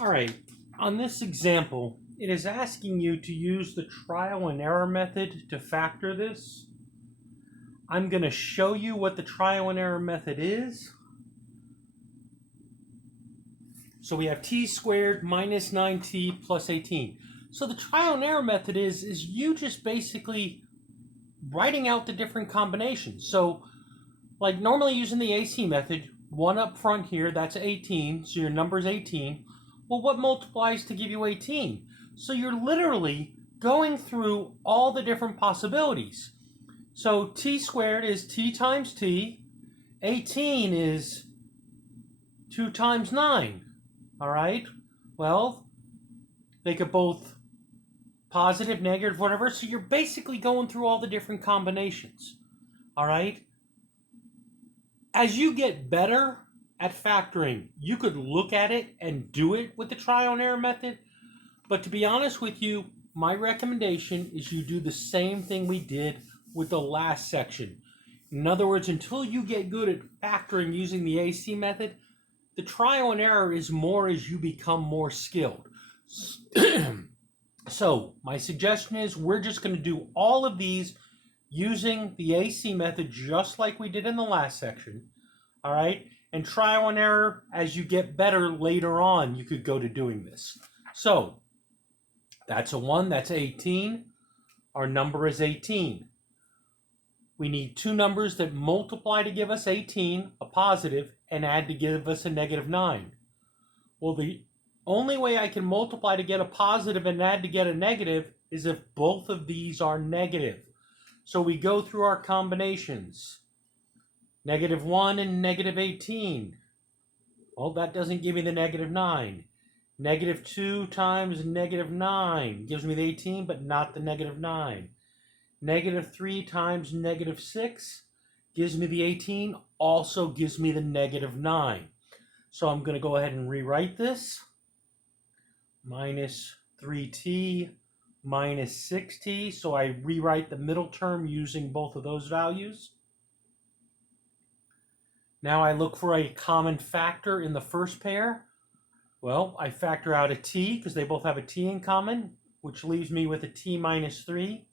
All right, on this example, it is asking you to use the trial and error method to factor this. I'm going to show you what the trial and error method is. So we have t squared minus 9t plus 18. So the trial and error method is you just basically writing out the different combinations. So like normally using the AC method, one up front here, that's 18, so your number is 18. Well, what multiplies to give you 18? So you're literally going through all the different possibilities. So t squared is t times t. 18 is 2 times 9. All right? Well, they could both positive, negative, whatever. So you're basically going through all the different combinations. All right? As you get better at factoring, you could look at it and do it with the trial and error method. But to be honest with you, my recommendation is you do the same thing we did with the last section. In other words, until you get good at factoring using the AC method, the trial and error is more as you become more skilled. So my suggestion is we're just going to do all of these using the AC method just like we did in the last section. All right? And trial and error, as you get better later on, you could go to doing this. So that's a 1, that's 18. Our number is 18. We need two numbers that multiply to give us 18, a positive, and add to give us a negative 9. Well, the only way I can multiply to get a positive and add to get a negative is if both of these are negative. So we go through our combinations. Negative 1 and negative 18. Well, that doesn't give me the negative 9. Negative 2 times negative 9 gives me the 18, but not the negative 9. Negative 3 times negative 6 gives me the 18, also gives me the negative 9. So I'm going to go ahead and rewrite this. Minus 3t minus 6t. So I rewrite the middle term using both of those values. Now I look for a common factor in the first pair. Well, I factor out a t because they both have a t in common, which leaves me with a t minus 3.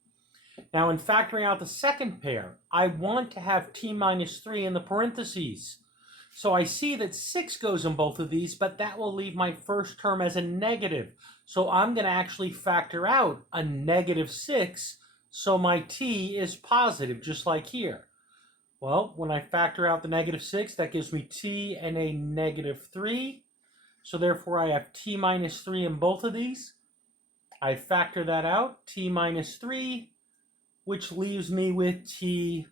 Now in factoring out the second pair, I want to have t minus 3 in the parentheses. So I see that 6 goes in both of these, but that will leave my first term as a negative. So I'm going to actually factor out a negative 6, so my t is positive, just like here. Well, when I factor out the negative 6, that gives me t and a negative 3. So therefore I have t minus 3 in both of these. I factor that out, t minus 3, which leaves me with t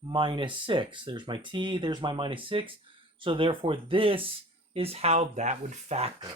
minus 6. There's my t, there's my minus 6. So therefore this is how that would factor.